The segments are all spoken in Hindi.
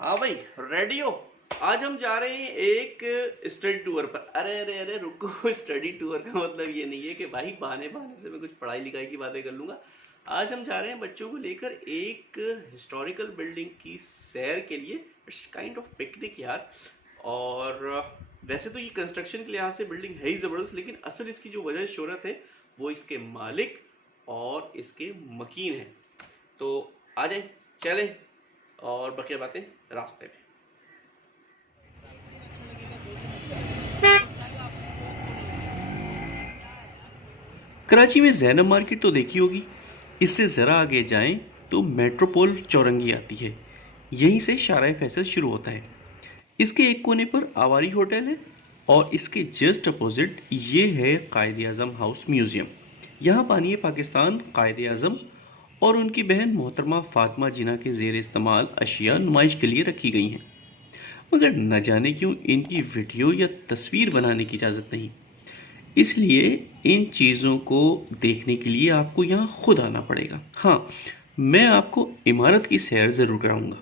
हाँ भाई, रेडी हो? आज हम जा रहे हैं एक स्टडी टूर पर। अरे अरे अरे रुको, स्टडी टूर का मतलब ये नहीं है कि भाई बहाने बहाने से मैं कुछ पढ़ाई लिखाई की बातें कर लूंगा। आज हम जा रहे हैं बच्चों को लेकर एक हिस्टोरिकल बिल्डिंग की सैर के लिए। इट्स काइंड ऑफ पिकनिक यार। और वैसे तो ये कंस्ट्रक्शन के लिहाज से बिल्डिंग है ही ज़बरदस्त, लेकिन असल इसकी जो वजह शोहरत है वो इसके मालिक और इसके मकीन हैं। तो आ जाए, चलें और बकिया बातें रास्ते में। कराची में जैनब मार्केट तो देखी होगी। इससे ज़रा आगे जाएं तो मेट्रोपोल चौरंगी आती है। यहीं से शारा फैसल शुरू होता है। इसके एक कोने पर आवारी होटल है और इसके जस्ट अपोजिट ये है कायद आज़म हाउस म्यूज़ियम। यहाँ बानी पाकिस्तान कायद आज़म और उनकी बहन मोहतरमा फ़ातिमा जिन्ना के ज़ेर इस्तेमाल अशिया नुमाइश के लिए रखी गई हैं। मगर न जाने क्यों इनकी वीडियो या तस्वीर बनाने की इजाज़त नहीं, इसलिए इन चीज़ों को देखने के लिए आपको यहाँ खुद आना पड़ेगा। हाँ, मैं आपको इमारत की सैर ज़रूर कराऊंगा।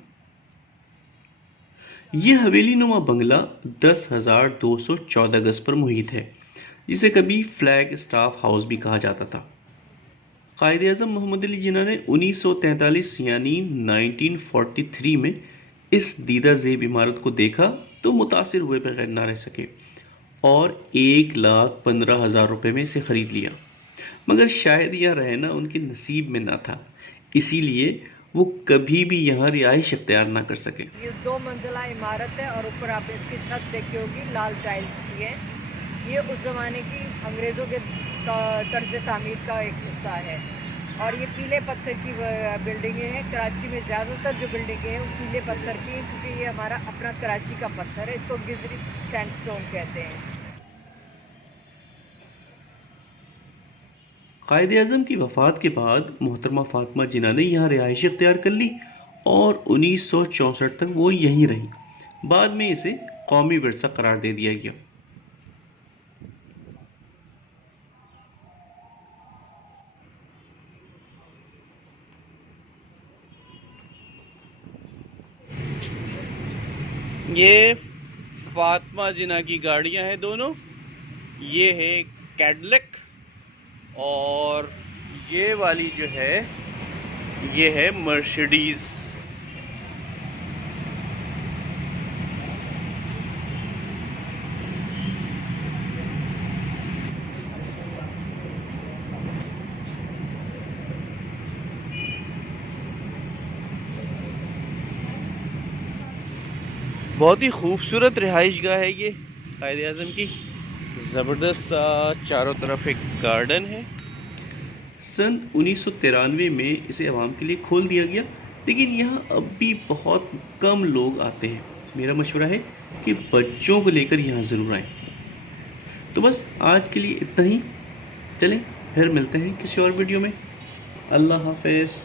यह हवेली नुमा बंगला 10,214 गज पर मुहित है, जिसे कभी फ्लैग स्टाफ हाउस भी कहा जाता था। कायद आज़म मोहम्मद अली जिन्ना ने 1943 यानी 1943 में इस दीदा ज़ेब इमारत को देखा तो मुतासिर हुए बगैर ना रह सके और 1,15,000 रुपये में इसे ख़रीद लिया। मगर शायद यह रहना उनके नसीब में ना था, इसीलिए वो कभी भी यहाँ रिहाइश इख्तियार ना कर सके। ये 2 मंजिला इमारत है और ऊपर आप इसकी छत देखी होगी, लाल टाइल्स की है। ये उस ज़माने की अंग्रेज़ों के तर्ज तामीर का एक हिस्सा है और ये पीले पत्थर की बिल्डिंगें हैं। कराची में ज़्यादातर जो बिल्डिंगें हैं वो पीले पत्थर की हैं, क्योंकि ये हमारा अपना कराची का पत्थर है। इसको गिजरी सैंडस्टोन कहते हैं। कायद आज़म की वफ़ात के बाद मोहतरमा फ़ातिमा जिन्ना ने यहाँ रिहाइश इख्तियार कर ली और 1964 तक वो यहीं रही। बाद में इसे कौमी विरसा करार दे दिया गया। ये फातिमा जिन्ना की गाड़ियां हैं दोनों। ये है कैडलक और ये वाली जो है ये है मर्सिडीज। बहुत ही खूबसूरत रिहाइश गाह है ये कायद आज़म की। ज़बरदस्त चारों तरफ एक गार्डन है। सन 1993 में इसे आवाम के लिए खोल दिया गया, लेकिन यहाँ अब भी बहुत कम लोग आते हैं। मेरा मशवरा है कि बच्चों को लेकर यहाँ ज़रूर आएँ। तो बस आज के लिए इतना ही। चलें, फिर मिलते हैं किसी और वीडियो में। अल्लाह हाफ़िज़।